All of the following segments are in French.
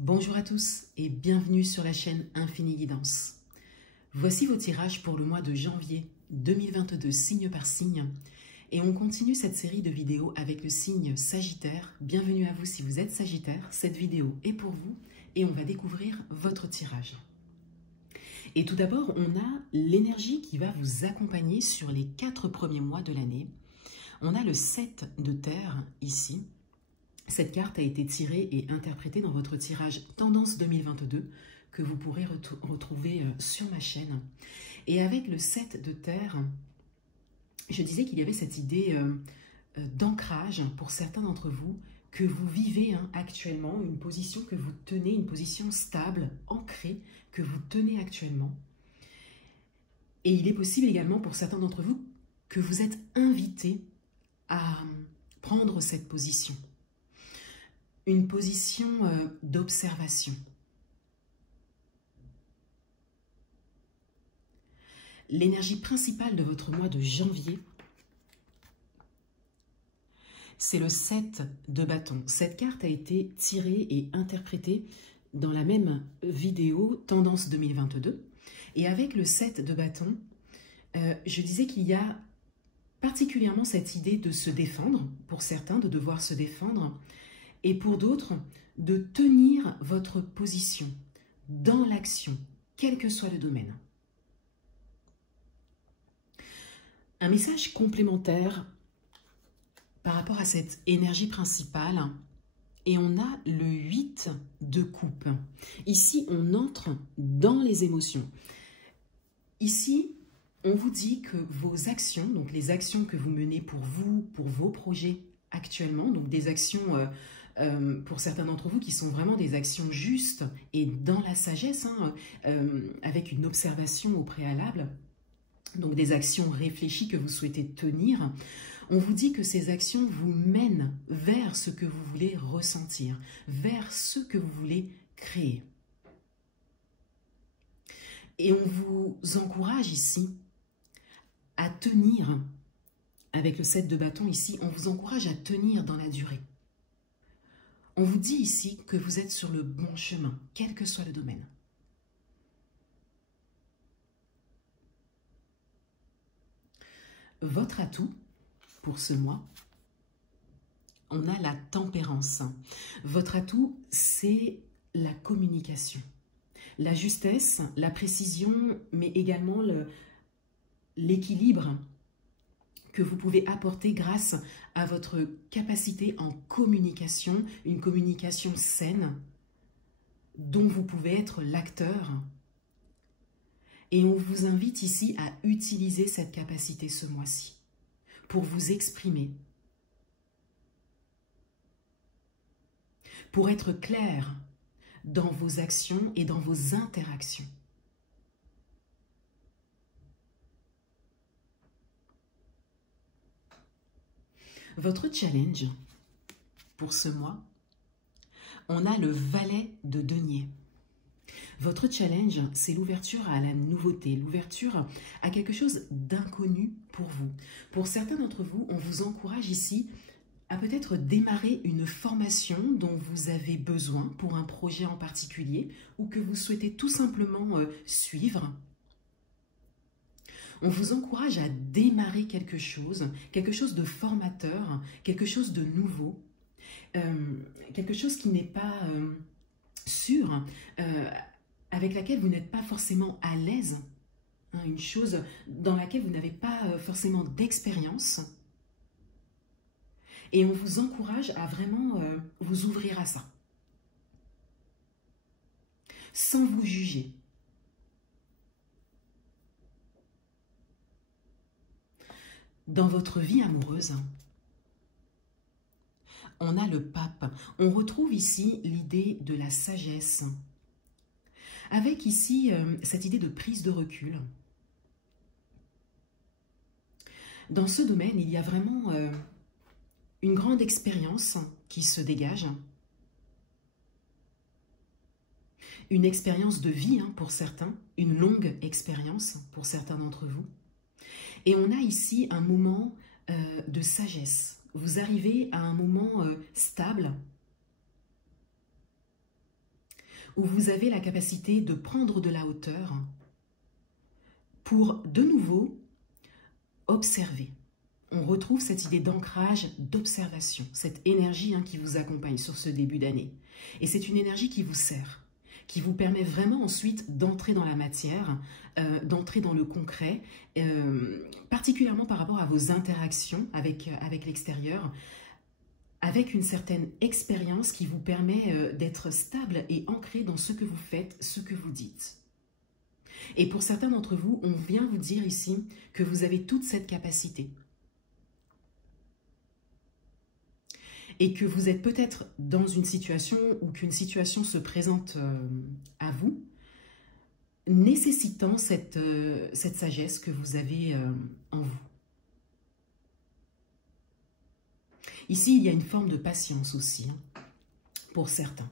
Bonjour à tous et bienvenue sur la chaîne Infini Guidance. Voici vos tirages pour le mois de janvier 2022, signe par signe. Et on continue cette série de vidéos avec le signe Sagittaire. Bienvenue à vous si vous êtes Sagittaire. Cette vidéo est pour vous et on va découvrir votre tirage. Et tout d'abord, on a l'énergie qui va vous accompagner sur les 4 premiers mois de l'année. On a le 7 de terre ici. Cette carte a été tirée et interprétée dans votre tirage Tendance 2022 que vous pourrez retrouver sur ma chaîne. Et avec le 7 de terre, je disais qu'il y avait cette idée d'ancrage pour certains d'entre vous, que vous vivez actuellement, une position que vous tenez, une position stable, ancrée, que vous tenez actuellement. Et il est possible également pour certains d'entre vous que vous êtes invités à prendre cette position. Une position d'observation. L'énergie principale de votre mois de janvier, c'est le 7 de bâton. Cette carte a été tirée et interprétée dans la même vidéo Tendance 2022. Et avec le 7 de bâton, je disais qu'il y a particulièrement cette idée de se défendre, pour certains, de devoir se défendre, et pour d'autres, de tenir votre position dans l'action, quel que soit le domaine. Un message complémentaire par rapport à cette énergie principale, et on a le 8 de coupe. Ici, on entre dans les émotions. Ici, on vous dit que vos actions, donc les actions que vous menez pour vous, pour vos projets actuellement, donc des actions pour certains d'entre vous qui sont vraiment des actions justes et dans la sagesse, avec une observation au préalable, donc des actions réfléchies que vous souhaitez tenir, on vous dit que ces actions vous mènent vers ce que vous voulez ressentir, vers ce que vous voulez créer. Et on vous encourage ici à tenir, avec le 7 de bâton ici, on vous encourage à tenir dans la durée. On vous dit ici que vous êtes sur le bon chemin, quel que soit le domaine. Votre atout pour ce mois, on a la tempérance. Votre atout, c'est la communication. La justesse, la précision, mais également l'équilibre que vous pouvez apporter grâce à votre capacité en communication, une communication saine, dont vous pouvez être l'acteur. Et on vous invite ici à utiliser cette capacité ce mois-ci pour vous exprimer, pour être clair dans vos actions et dans vos interactions. Votre challenge pour ce mois, on a le valet de denier. Votre challenge, c'est l'ouverture à la nouveauté, l'ouverture à quelque chose d'inconnu pour vous. Pour certains d'entre vous, on vous encourage ici à peut-être démarrer une formation dont vous avez besoin pour un projet en particulier ou que vous souhaitez tout simplement suivre. On vous encourage à démarrer quelque chose de formateur, quelque chose de nouveau, quelque chose qui n'est pas sûr, avec laquelle vous n'êtes pas forcément à l'aise, une chose dans laquelle vous n'avez pas forcément d'expérience. Et on vous encourage à vraiment vous ouvrir à ça, sans vous juger. Dans votre vie amoureuse, on a le pape. On retrouve ici l'idée de la sagesse. Avec ici cette idée de prise de recul. Dans ce domaine, il y a vraiment une grande expérience qui se dégage. Une expérience de vie pour certains, une longue expérience pour certains d'entre vous. Et on a ici un moment de sagesse. Vous arrivez à un moment stable, où vous avez la capacité de prendre de la hauteur pour de nouveau observer. On retrouve cette idée d'ancrage, d'observation, cette énergie qui vous accompagne sur ce début d'année. Et c'est une énergie qui vous sert, qui vous permet vraiment ensuite d'entrer dans la matière, d'entrer dans le concret, particulièrement par rapport à vos interactions avec l'extérieur, avec une certaine expérience qui vous permet d'être stable et ancré dans ce que vous faites, ce que vous dites. Et pour certains d'entre vous, on vient vous dire ici que vous avez toute cette capacité. Et que vous êtes peut-être dans une situation ou qu'une situation se présente à vous, nécessitant cette sagesse que vous avez en vous. Ici, il y a une forme de patience aussi, pour certains.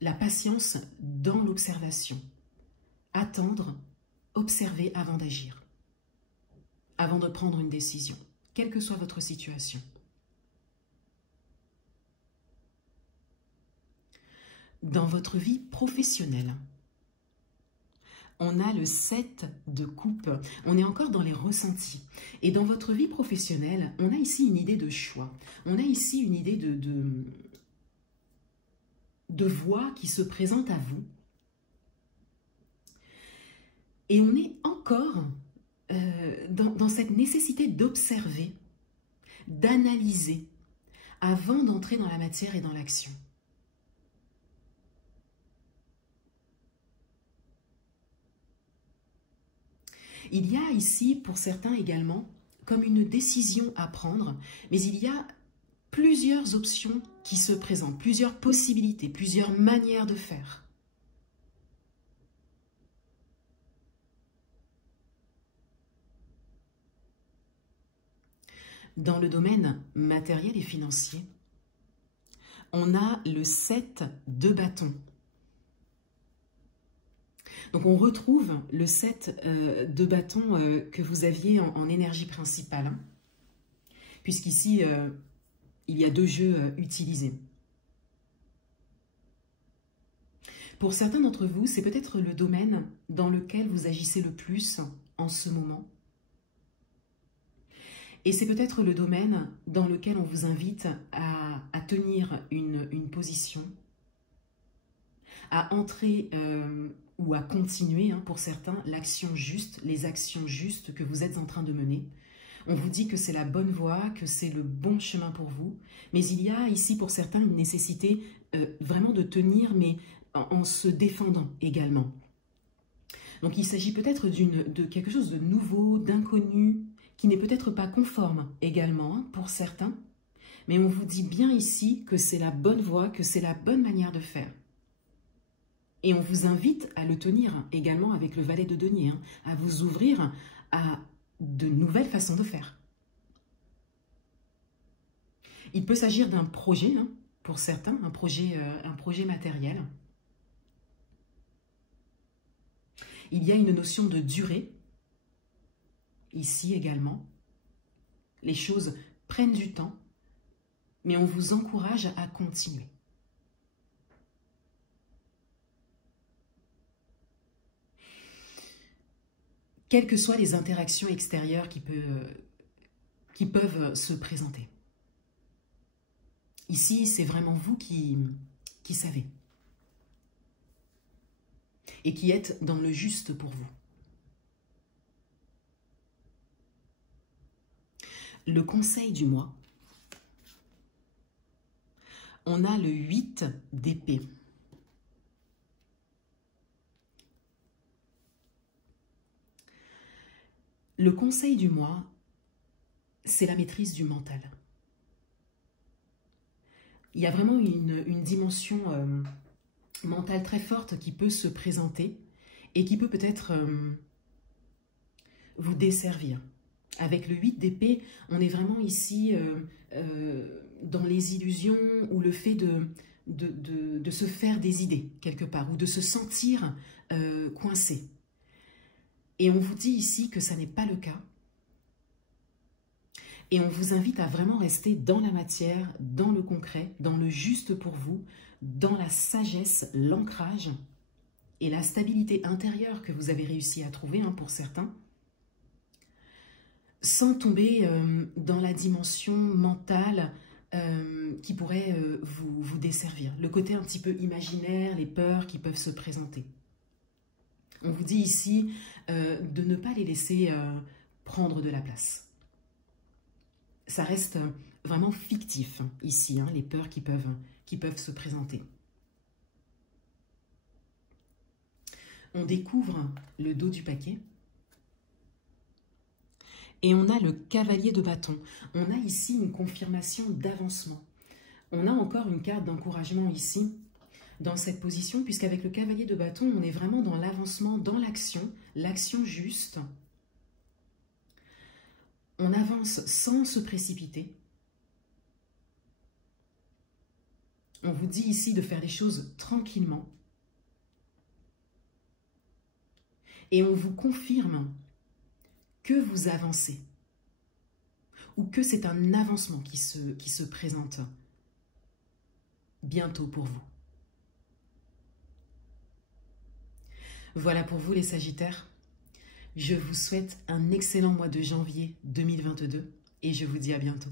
La patience dans l'observation. Attendre, observer avant d'agir, avant de prendre une décision, quelle que soit votre situation. Dans votre vie professionnelle, on a le 7 de coupe. On est encore dans les ressentis. Et dans votre vie professionnelle, on a ici une idée de choix. On a ici une idée de voie qui se présente à vous. Et on est encore dans cette nécessité d'observer, d'analyser, avant d'entrer dans la matière et dans l'action. Il y a ici, pour certains également, comme une décision à prendre, mais il y a plusieurs options qui se présentent, plusieurs possibilités, plusieurs manières de faire. Dans le domaine matériel et financier, on a le 7 de bâton. Donc on retrouve le 7 de bâton que vous aviez en énergie principale, puisqu'ici, il y a 2 jeux utilisés. Pour certains d'entre vous, c'est peut-être le domaine dans lequel vous agissez le plus en ce moment. Et c'est peut-être le domaine dans lequel on vous invite à tenir une position, à entrer ou à continuer, pour certains, l'action juste, les actions justes que vous êtes en train de mener. On vous dit que c'est la bonne voie, que c'est le bon chemin pour vous, mais il y a ici pour certains une nécessité vraiment de tenir, mais en se défendant également. Donc il s'agit peut-être de quelque chose de nouveau, d'inconnu, qui n'est peut-être pas conforme également pour certains, mais on vous dit bien ici que c'est la bonne voie, que c'est la bonne manière de faire. Et on vous invite à le tenir également avec le valet de denier, à vous ouvrir à de nouvelles façons de faire. Il peut s'agir d'un projet, pour certains, un projet matériel. Il y a une notion de durée, ici également. Les choses prennent du temps, mais on vous encourage à continuer. Quelles que soient les interactions extérieures qui peuvent se présenter. Ici, c'est vraiment vous qui savez. Et qui êtes dans le juste pour vous. Le conseil du mois, on a le 8 d'épée. Le conseil du mois, c'est la maîtrise du mental. Il y a vraiment une dimension mentale très forte qui peut se présenter et qui peut peut-être vous desservir. Avec le 8 d'épée, on est vraiment ici dans les illusions ou le fait de se faire des idées quelque part ou de se sentir coincé. Et on vous dit ici que ça n'est pas le cas. Et on vous invite à vraiment rester dans la matière, dans le concret, dans le juste pour vous, dans la sagesse, l'ancrage et la stabilité intérieure que vous avez réussi à trouver pour certains, sans tomber dans la dimension mentale qui pourrait vous desservir. Le côté un petit peu imaginaire, les peurs qui peuvent se présenter. On vous dit ici de ne pas les laisser prendre de la place. Ça reste vraiment fictif ici, les peurs qui peuvent se présenter. On découvre le dos du paquet. Et on a le cavalier de bâton. On a ici une confirmation d'avancement. On a encore une carte d'encouragement ici, dans cette position, puisqu'avec le cavalier de bâton, on est vraiment dans l'avancement, dans l'action juste. On avance sans se précipiter. On vous dit ici de faire les choses tranquillement. Et on vous confirme que vous avancez ou que c'est un avancement qui se présente bientôt pour vous. Voilà pour vous les Sagittaires. Je vous souhaite un excellent mois de janvier 2022 et je vous dis à bientôt.